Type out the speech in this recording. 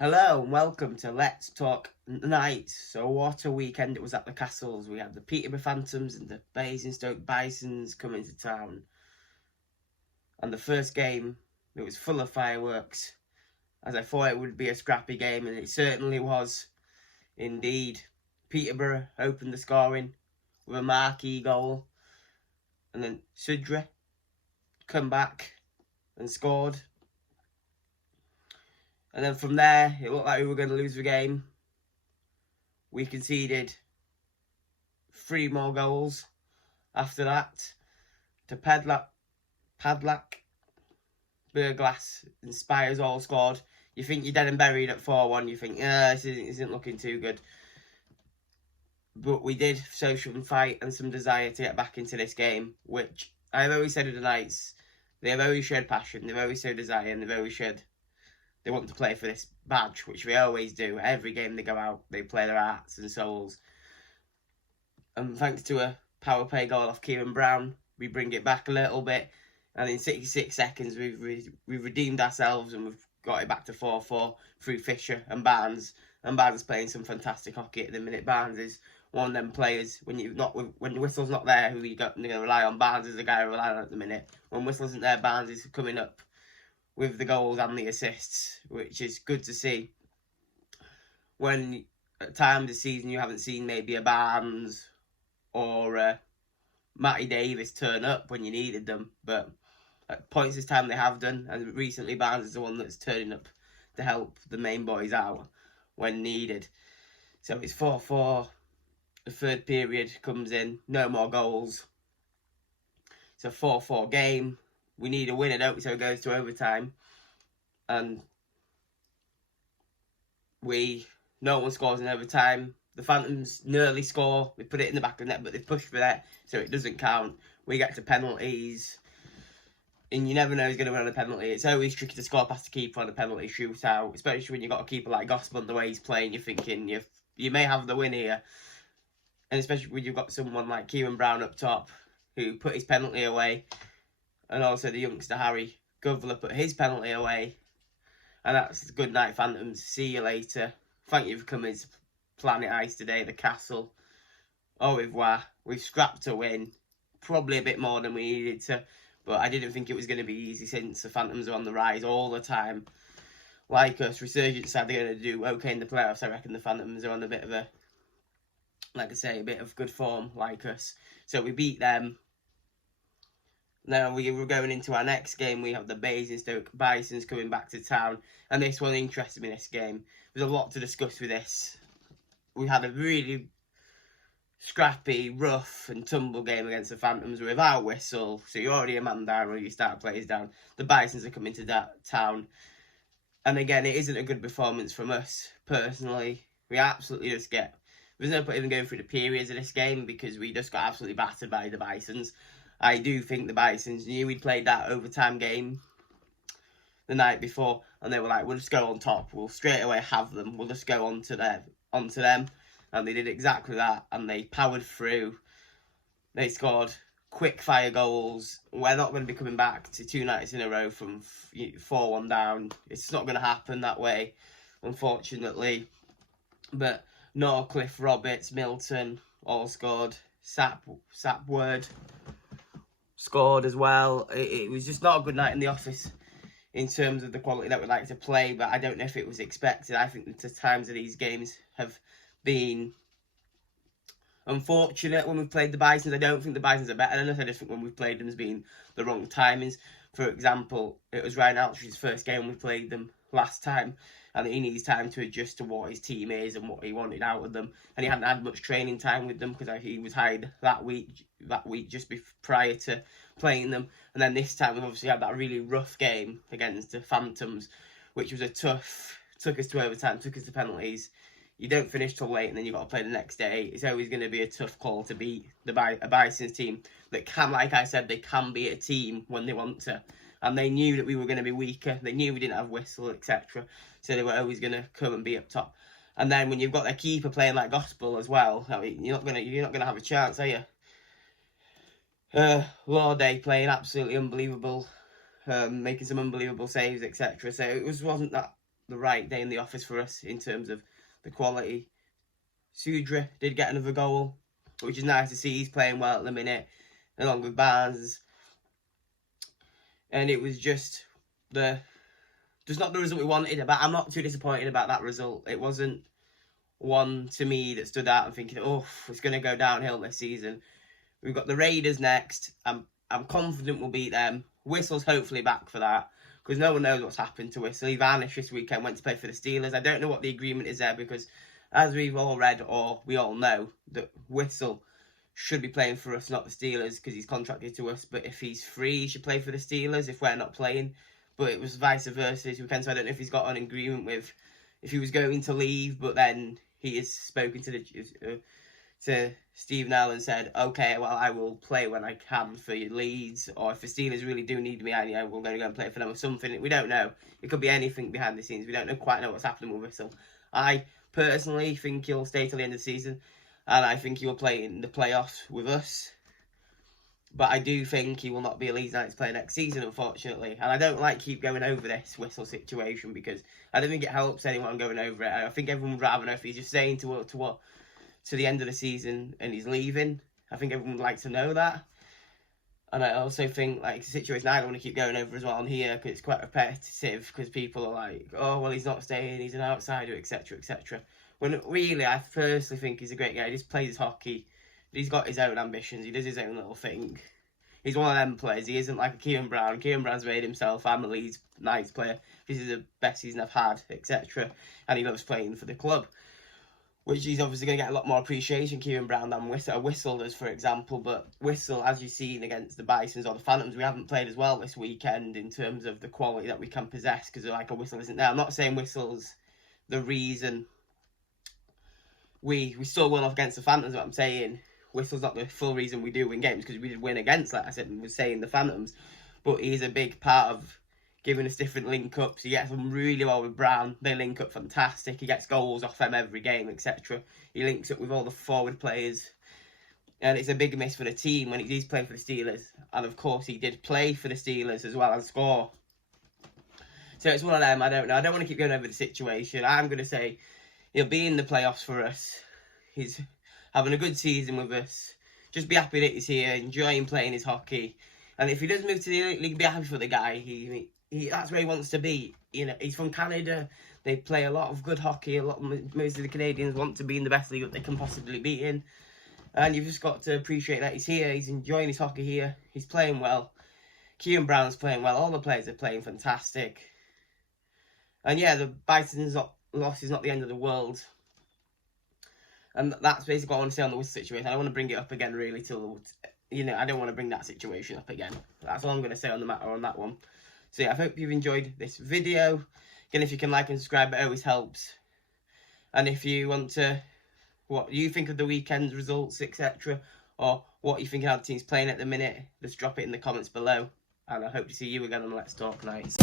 Hello and welcome to Let's Talk Knights. So what a weekend it was at the Castles. We had the Peterborough Phantoms and the Basingstoke Bisons coming to town. And the first game, it was full of fireworks, as I thought it would be a scrappy game, and it certainly was indeed. Peterborough opened the scoring with a marquee goal, and then Sudra come back and scored. And then from there, it looked like we were going to lose the game. We conceded 3 more goals after that to Padlock, Burglass and Spires all scored. You think you're dead and buried at 4-1. You think, this isn't looking too good. But we did show some fight and some desire to get back into this game, which I've always said of the Knights. They've always showed passion, they've always showed desire, and they've always showed they want to play for this badge, which they always do. Every game they go out, they play their hearts and souls. And thanks to a power play goal off Kieran Brown, we bring it back a little bit. And in 66 seconds, we've redeemed ourselves and we've got it back to 4-4 through Fisher and Barnes. And Barnes playing some fantastic hockey at the minute. Barnes is one of them players, when the Whistle's not there, who you're going to rely on. Barnes is the guy to rely on at the minute. When Whistle isn't there, Barnes is coming up with the goals and the assists, which is good to see. When at times of the season you haven't seen maybe a Barnes or Matty Davis turn up when you needed them, but at points this time they have done, and recently Barnes is the one that's turning up to help the main boys out when needed. So it's 4-4. The third period comes in, no more goals. It's a 4-4 game. We need a winner, don't we? So it goes to overtime. And no one scores in overtime. The Phantoms nearly score. They put it in the back of the net, but they push for that, so it doesn't count. We get to penalties. And you never know who's going to win on a penalty. It's always tricky to score past the keeper on a penalty shootout, especially when you've got a keeper like Gospel the way he's playing. You're thinking you may have the win here. And especially when you've got someone like Kieran Brown up top, who put his penalty away. And also the youngster Harry Govler put his penalty away. And that's a good night, Phantoms. See you later. Thank you for coming to Planet Ice today, the Castle. Au revoir. We've scrapped to win. Probably a bit more than we needed to. But I didn't think it was going to be easy since the Phantoms are on the rise all the time. Like us, Resurgence said they're going to do okay in the playoffs. I reckon the Phantoms are on a bit of a bit of good form like us. So we beat them. Now we were going into our next game. We have the Basingstoke Bisons coming back to town. And this one interested me, this game. There's a lot to discuss with this. We had a really scrappy, rough and tumble game against the Phantoms without Whistle. So you're already a man down or you start players down. The Bisons are coming to that town. And again, it isn't a good performance from us, personally. We absolutely just there's no point even going through the periods of this game because we just got absolutely battered by the Bisons. I do think the Bisons knew we'd played that overtime game the night before, and they were like, we'll just go on top. We'll straight away have them. We'll just go onto them. And they did exactly that, and they powered through. They scored quick fire goals. We're not going to be coming back to 2 nights in a row from 4-1 down. It's not going to happen that way, unfortunately. But Norcliffe, Roberts, Milton all scored. Sapword scored as well. It was just not a good night in the office in terms of the quality that we like to play, but I don't know if it was expected. I think the times of these games have been unfortunate when we've played the Bisons. I don't think the Bisons are better than us. I just think when we've played them has been the wrong timings. For example, it was Ryan Altridge's first game we played them last time, and he needs time to adjust to what his team is and what he wanted out of them. And he hadn't had much training time with them because he was hired that week just prior to playing them. And then this time we obviously had that really rough game against the Phantoms, which was took us to overtime, took us to penalties. You don't finish till late, and then you've got to play the next day. It's always going to be a tough call to beat a Bisons team that can, like I said, they can be a team when they want to. And they knew that we were going to be weaker. They knew we didn't have Whistle, etc. So they were always going to come and be up top. And then when you've got their keeper playing like Gospel as well, I mean, you're not gonna have a chance, are you? Lauday playing absolutely unbelievable, making some unbelievable saves, etc. So it wasn't that the right day in the office for us in terms of the quality. Sudra did get another goal, which is nice to see. He's playing well at the minute, along with Barnes. And it was just not the result we wanted. But I'm not too disappointed about that result. It wasn't one to me that stood out and thinking, oh, it's going to go downhill this season. We've got the Raiders next. I'm confident we'll beat them. Whistle's hopefully back for that, because no one knows what's happened to Whistle. He vanished this weekend, went to play for the Steelers. I don't know what the agreement is there, because as we've all read, or we all know, that Whistle should be playing for us, not the Steelers, because he's contracted to us. But if he's free, he should play for the Steelers if we're not playing. But it was vice versa this weekend, so I don't know if he's got an agreement with, if he was going to leave, but then he has spoken to Steve Nell and said, okay, well, I will play when I can for your Leeds, or if the Steelers really do need me, we're going to go and play for them or something. We don't know. It could be anything behind the scenes. We don't quite know what's happening with Whistle. I personally think he'll stay till the end of the season, and I think he will play in the playoffs with us. But I do think he will not be a Leeds United player next season, unfortunately. And I don't keep going over this Whistle situation, because I don't think it helps anyone going over it. I think everyone would rather know if he's just staying to the end of the season and he's leaving. I think everyone would like to know that. And I also think, it's a situation I don't want to keep going over as well on here, because it's quite repetitive, because people are like, oh, well, he's not staying, he's an outsider, etc., etc. When really, I personally think he's a great guy. He just plays his hockey. He's got his own ambitions. He does his own little thing. He's one of them players. He isn't like a Kieran Brown. Kieran Brown's made himself. I'm a Leeds United player. This is the best season I've had, etc. And he loves playing for the club, which he's obviously going to get a lot more appreciation, Kieran Brown, than Whistle does, for example. But Whistle, as you've seen against the Bisons or the Phantoms, we haven't played as well this weekend in terms of the quality that we can possess, because a Whistle isn't there. I'm not saying Whistle's the reason we still won off against the Phantoms, what I'm saying. Whistle's not the full reason we do win games, because we did win against, like I said, we were saying the Phantoms. But he's a big part of giving us different link-ups. He gets on really well with Brown. They link up fantastic. He gets goals off them every game, etc. He links up with all the forward players. And it's a big miss for the team when he's playing for the Steelers. And, of course, he did play for the Steelers as well and score. So it's one of them. I don't know. I don't want to keep going over the situation. I'm going to say he'll be in the playoffs for us. He's having a good season with us. Just be happy that he's here, enjoying playing his hockey. And if he does move to the elite league, be happy for the guy. That's where he wants to be. He's from Canada. They play a lot of good hockey. Most of the Canadians want to be in the best league that they can possibly be in. And you've just got to appreciate that he's here. He's enjoying his hockey here. He's playing well. Kieran Brown's playing well. All the players are playing fantastic. And yeah, the Bison's loss is not the end of the world. And that's basically what I want to say on the Whistle situation. I don't want to bring it up again, really, till, I don't want to bring that situation up again. That's all I'm going to say on the matter on that one. So yeah, I hope you've enjoyed this video. Again, if you can like and subscribe, it always helps. And if you want to, what you think of the weekend's results, etc., or what you think of how the team's playing at the minute, just drop it in the comments below. And I hope to see you again on Let's Talk Nights.